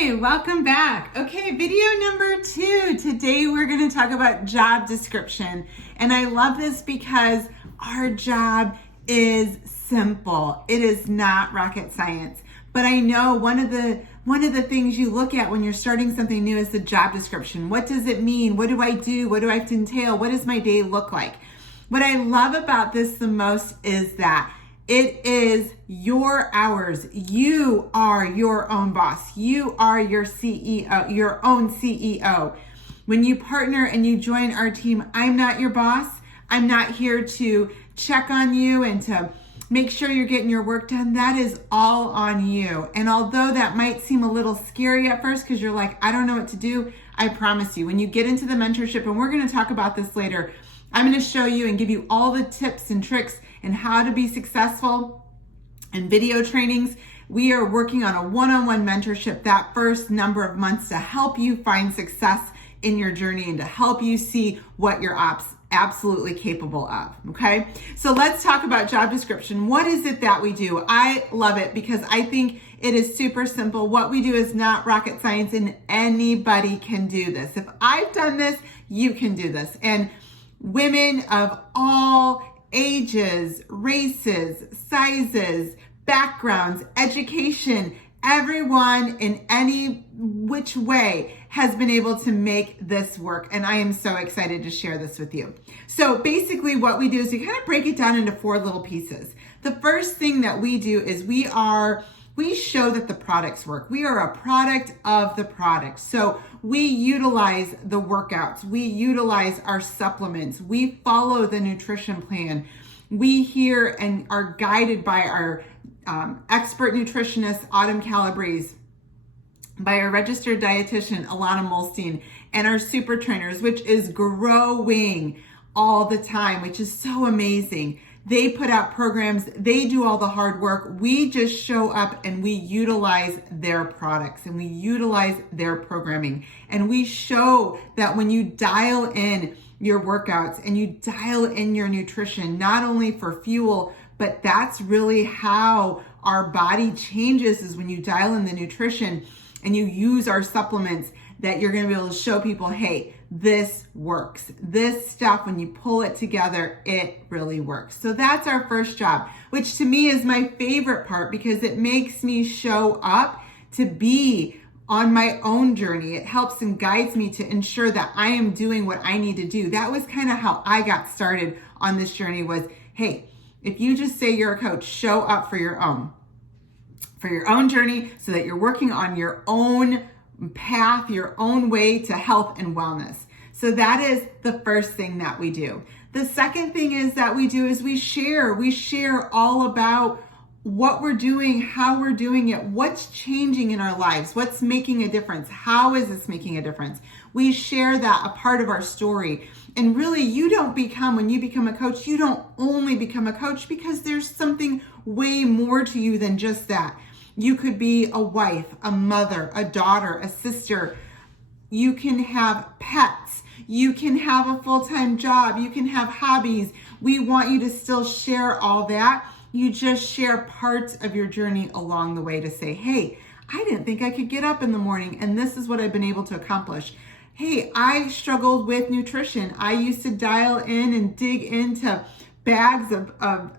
Hey, welcome back. Okay, video number 2. Today we're going to talk about job description. And I love this because our job is simple. It is not rocket science. But I know one of the things you look at when you're starting something new is the job description. What does it mean? What do I do? What do I have to entail? What does my day look like? What I love about this the most is that it is your hours. You are your own boss. You are your CEO, your own CEO. When you partner and you join our team, I'm not your boss. I'm not here to check on you and to make sure you're getting your work done. That is all on you. And although that might seem a little scary at first because you're like, I don't know what to do, I promise you, when you get into the mentorship, and we're going to talk about this later, I'm going to show you and give you all the tips and tricks and how to be successful in video trainings. We are working on a one-on-one mentorship that first number of months to help you find success in your journey and to help you see what you're absolutely capable of, okay? So let's talk about job description. What is it that we do? I love it because I think it is super simple. What we do is not rocket science and anybody can do this. If I've done this, you can do this. And women of all ages, races, sizes, backgrounds, education, everyone in any which way has been able to make this work. And I am so excited to share this with you. So basically what we do is we kind of break it down into 4 little pieces. The first thing that we do is we show that the products work. We are a product of the product. So we utilize the workouts. We utilize our supplements. We follow the nutrition plan. We hear and are guided by our expert nutritionist, Autumn Calabrese, by our registered dietitian, Alana Molstein, and our super trainers, which is growing all the time, which is so amazing. They put out programs, they do all the hard work. We just show up and we utilize their products and we utilize their programming. And we show that when you dial in your workouts and you dial in your nutrition, not only for fuel, but that's really how our body changes, is when you dial in the nutrition and you use our supplements, that you're going to be able to show people, hey, this works. This stuff, when you pull it together, it really works. So that's our first job, which to me is my favorite part because it makes me show up to be on my own journey. It helps and guides me to ensure that I am doing what I need to do. That was kind of how I got started on this journey was, hey, if you just say you're a coach, show up for your own journey so that you're working on your own path, your own way to health and wellness. So that is the first thing that we do. The second thing is that we do is we share all about what we're doing, how we're doing it, what's changing in our lives, what's making a difference, how is this making a difference. We share that, a part of our story. And really, when you become a coach, you don't only become a coach because there's something way more to you than just that. You could be a wife, a mother, a daughter, a sister. You can have pets. You can have a full-time job. You can have hobbies. We want you to still share all that. You just share parts of your journey along the way to say, hey, I didn't think I could get up in the morning, and this is what I've been able to accomplish. Hey, I struggled with nutrition. I used to dial in and dig into bags of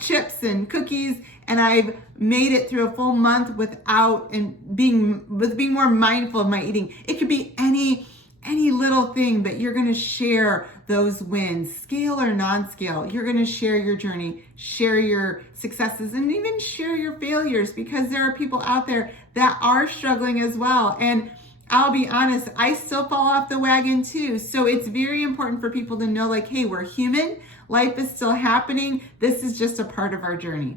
chips and cookies, and I've made it through a full month without being more mindful of my eating. It could be any little thing, but you're going to share those wins, scale or non-scale. You're going to share your journey, share your successes, and even share your failures, because there are people out there that are struggling as well. And I'll be honest, I still fall off the wagon too. So it's very important for people to know, like, hey, we're human. Life is still happening. This is just a part of our journey.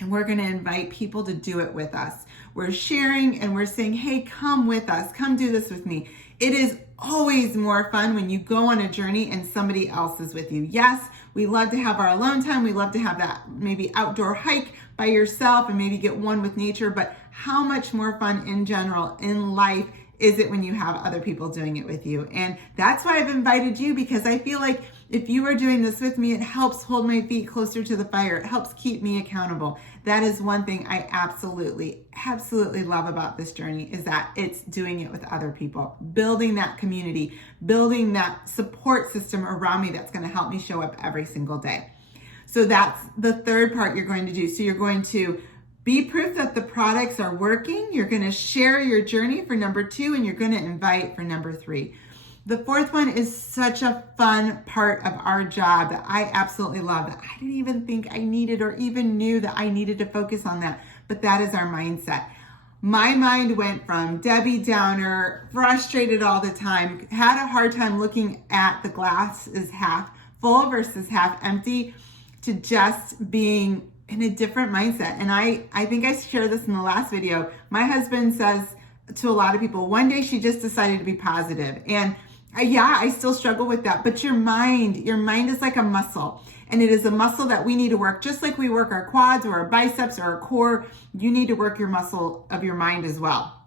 And we're going to invite people to do it with us. We're sharing and we're saying, hey, come with us. Come do this with me. It is always more fun when you go on a journey and somebody else is with you. Yes, we love to have our alone time. We love to have that maybe outdoor hike by yourself and maybe get one with nature. But how much more fun in general in life is it when you have other people doing it with you. And that's why I've invited you, because I feel like if you are doing this with me, it helps hold my feet closer to the fire. It helps keep me accountable. That is one thing I absolutely love about this journey, is that it's doing it with other people, building that community, building that support system around me that's going to help me show up every single day. So that's the third part you're going to do. So you're going to be proof that the products are working. You're going to share your journey for number 2, and you're going to invite for number 3. The fourth one is such a fun part of our job that I absolutely love, that I didn't even think I needed or even knew that I needed to focus on that. But that is our mindset. My mind went from Debbie Downer, frustrated all the time, had a hard time looking at the glass is half full versus half empty, to just being in a different mindset. And I think I shared this in the last video. My husband says to a lot of people, one day she just decided to be positive. And I still struggle with that. But your mind is like a muscle. And it is a muscle that we need to work, just like we work our quads or our biceps or our core. You need to work your muscle of your mind as well.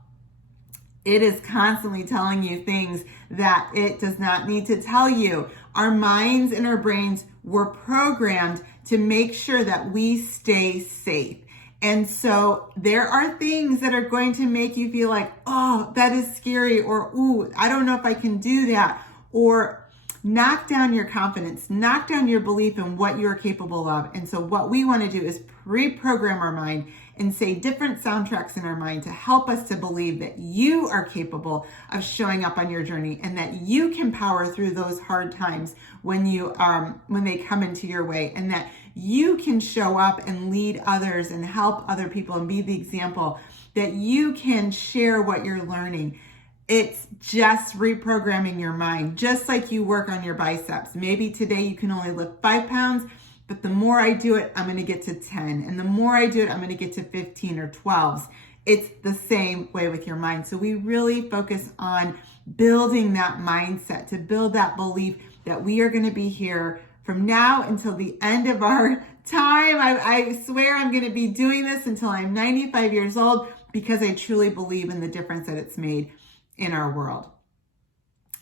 It is constantly telling you things that it does not need to tell you. Our minds and our brains were programmed to make sure that we stay safe. And so there are things that are going to make you feel like, oh, that is scary, or, ooh, I don't know if I can do that, or knock down your confidence, knock down your belief in what you're capable of. And so what we want to do is pre-program our mind and say different soundtracks in our mind to help us to believe that you are capable of showing up on your journey, and that you can power through those hard times when they come into your way, and that you can show up and lead others and help other people and be the example, that you can share what you're learning. It's just reprogramming your mind, just like you work on your biceps. Maybe today you can only lift 5 pounds, but the more I do it, I'm going to get to 10. And the more I do it, I'm going to get to 15 or 12s. It's the same way with your mind. So we really focus on building that mindset, to build that belief that we are going to be here from now until the end of our time. I swear I'm going to be doing this until I'm 95 years old, because I truly believe in the difference that it's made in our world.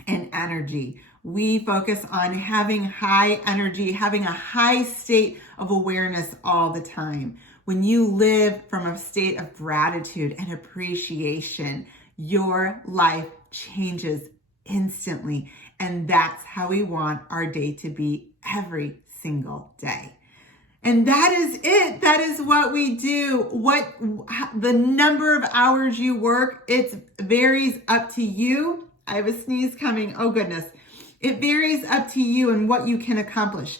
And energy. We focus on having high energy, having a high state of awareness all the time. When you live from a state of gratitude and appreciation, your life changes instantly. And that's how we want our day to be every single day. And that is it. That is what we do. The number of hours you work, it varies up to you. I have a sneeze coming. Oh goodness. It varies up to you and what you can accomplish.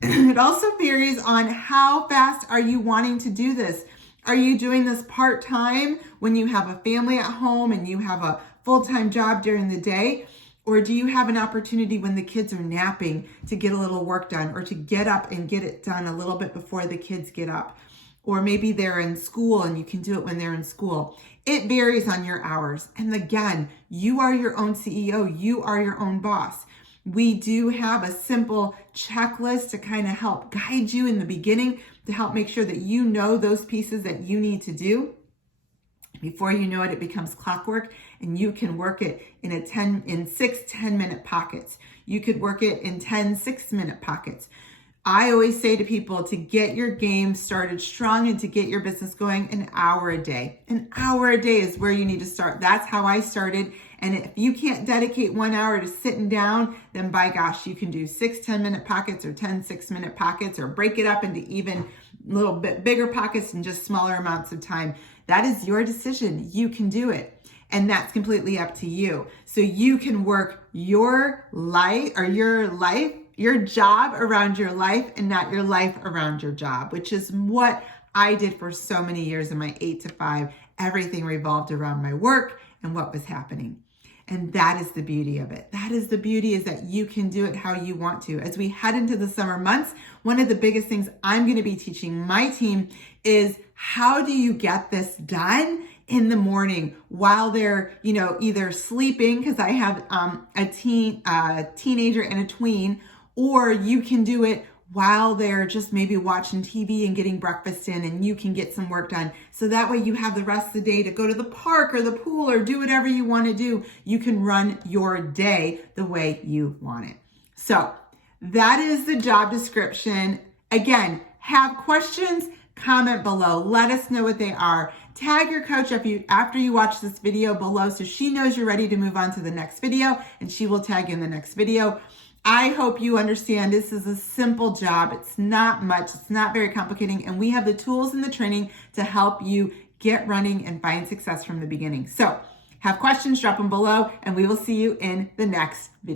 It also varies on how fast are you wanting to do this. Are you doing this part-time when you have a family at home and you have a full-time job during the day? Or do you have an opportunity when the kids are napping to get a little work done, or to get up and get it done a little bit before the kids get up? Or maybe they're in school and you can do it when they're in school. It varies on your hours. And again, you are your own CEO. You are your own boss. We do have a simple checklist to kind of help guide you in the beginning, to help make sure that you know those pieces that you need to do. Before you know it, it becomes clockwork, and you can work it in 6 10-minute pockets. You could work it in 10 6-minute pockets. I always say to people, to get your game started strong and to get your business going, an hour a day. An hour a day is where you need to start. That's how I started. And if you can't dedicate 1 hour to sitting down, then by gosh, you can do 6 10-minute pockets or 10 6-minute pockets, or break it up into even a little bit bigger pockets and just smaller amounts of time. That is your decision. You can do it. And that's completely up to you. So you can work your life, your job around your life, and not your life around your job, which is what I did for so many years in my 8 to 5. Everything revolved around my work and what was happening. And that is the beauty of it. That is the beauty, is that you can do it how you want to. As we head into the summer months, one of the biggest things I'm going to be teaching my team is, how do you get this done in the morning while they're, either sleeping, because I have a teenager and a tween, or you can do it while they're just maybe watching TV and getting breakfast in, and you can get some work done. So that way you have the rest of the day to go to the park or the pool or do whatever you want to do. You can run your day the way you want it. So that is the job description. Again, have questions, comment below. Let us know what they are. Tag your coach after you watch this video below so she knows you're ready to move on to the next video, and she will tag you in the next video. I hope you understand this is a simple job. It's not much. It's not very complicating. And we have the tools and the training to help you get running and find success from the beginning. So have questions, drop them below, and we will see you in the next video.